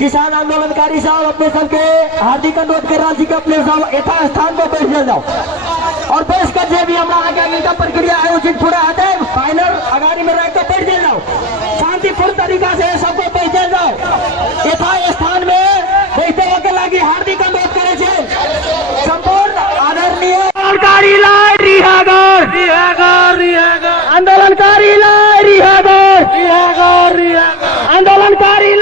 किसान आंदोलनकारी साहब अपने सबके हार्दिक अनुरोध कर रहा कि अपने यथा स्थान पर बैठ जाओ और बैठ कर जो भी हमारा आगे का प्रक्रिया है उचित पूरा आते फाइनल अगाड़ी में रहकर बैठ जाओ, शांतिपूर्ण तरीका से सबको बैठ जाओ। यथा स्थान में बैठे के लगी हार्दिक अनुरोध करे संपूर्ण आदरणीय आंदोलनकारी आंदोलनकारी आंदोलनकारी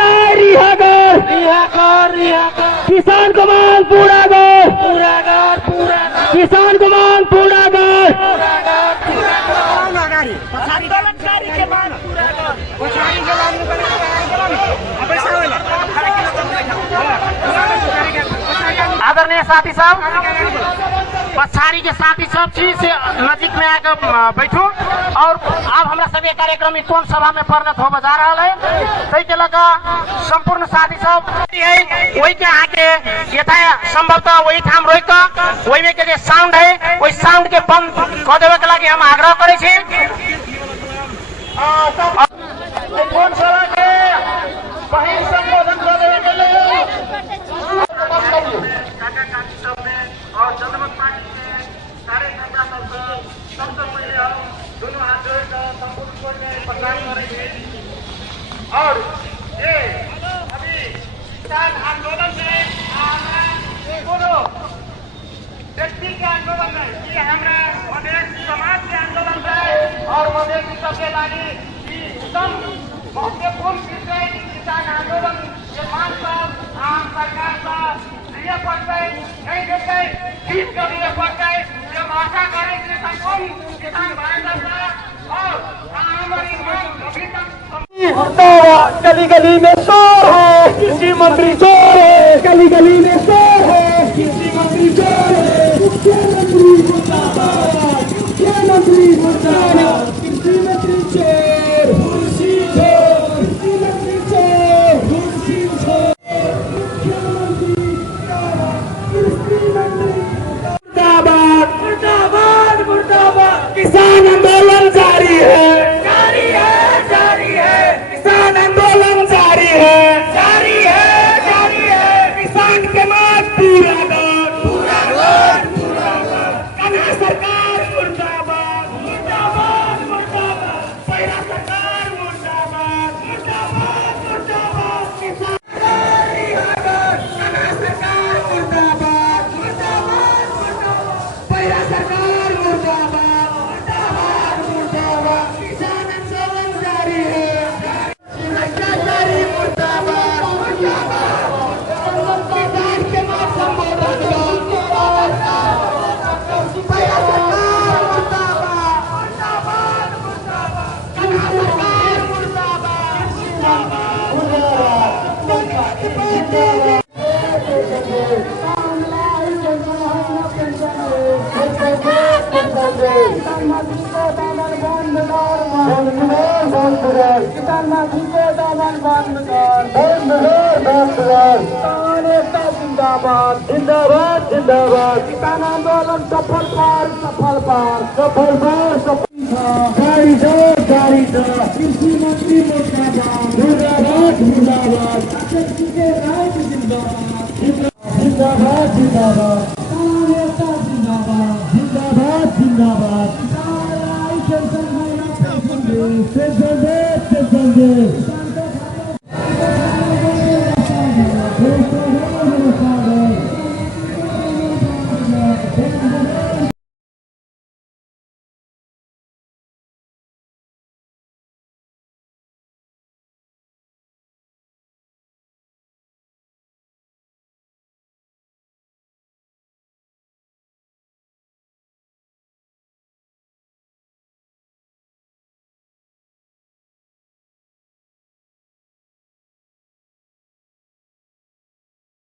किसान को मांग पूरा कर, किसान को मांग पूरा कर, आंदोलनकारी के मांग आदरणीय साथी साहब पछाड़ी के साथी सब चीज से नजीक में आकर बैठो और अब हमारा सभी कार्यक्रम कौन सभा में परिणत हो जा रहा है सही के लगा संपूर्ण साथी सब वही के आके यथा संभवतः वही ठाम रोक वही में के साउंड है वही साउंड के बंद कर देवे के लगे हम आग्रह करे छे। कौन सभा के बहिन संबोधन कर देवे के लिए और जनमत पार्टी के कार्यकर्ता सबसे पहले हम दोनों हाथ जोड़कर संपूर्ण को प्रदान करेंगे और ये अभी किसान आंदोलन से दोनों व्यक्ति के आंदोलन है ये हमारा मधेसी समाज के आंदोलन है और मधेसी सबके लागी एकदम महत्वपूर्ण विषय किसान आंदोलन के मांग पर आम सरकार का लिए पड़ता है नहीं देते चीज के लिए पड़ता है जब आशा करें कि संपूर्ण किसान भाई और हमारी मांग अभी तक गली गली में शोर है कृषि मंत्री चोर है, गली गली में शोर है कृषि मंत्री चोर है, मुख्यमंत्री मुर्दाबाद, मुख्यमंत्री मुर्दाबाद, कृषि मंत्री चोर, कुर्सी चोर, कृषि मंत्री चोर, कुर्सी चोर, मुख्यमंत्री कृषि मंत्री मुर्दाबाद, मुर्दाबाद, मुर्दाबाद। किसान आंदोलन जारी है, जारी है, जारी है, किसान आंदोलन जारी है, जारी है, जारी है, किसान के मांग पूरा कर, पूरा कर, पूरा कर, कन्हा सरकार मुर्दाबाद, मुर्दाबाद, मुर्दाबाद, पैरा सरकार मुर्दाबाद, मुर्दाबाद, मुर्दाबाद, किसान जारी है, कन्हा सरकार मुर्दाबाद, मुर्दाबाद, मुर्दाबाद, पैरा सरकार मुर्दाबाद, मुर्दाबाद, मुर्दाबाद, किसान आंदोलन जारी है, भ्रष्टाचारी मुर्दाबाद, मुर्दाबाद, किसान के मांग संबोधन पैरा सरकार मुर्दाबाद, मुर्दाबाद, मुर्दाबाद, कन्हा सरकार मुर्दाबाद, मुर्दाबाद, जिंदाबाद, जिंदाबाद, जिंदाबाद, किसान आंदोलन सफल पार, सफल पार, सफल पार, सफल जारी दो, जारी दो, कृषि मंत्री मुर्दाबाद, मुर्दाबाद, मुर्दाबाद, जिंदाबाद, जिंदाबाद, जिंदाबाद, जिंदाबाद, जिंदाबाद, जिंदाबाद,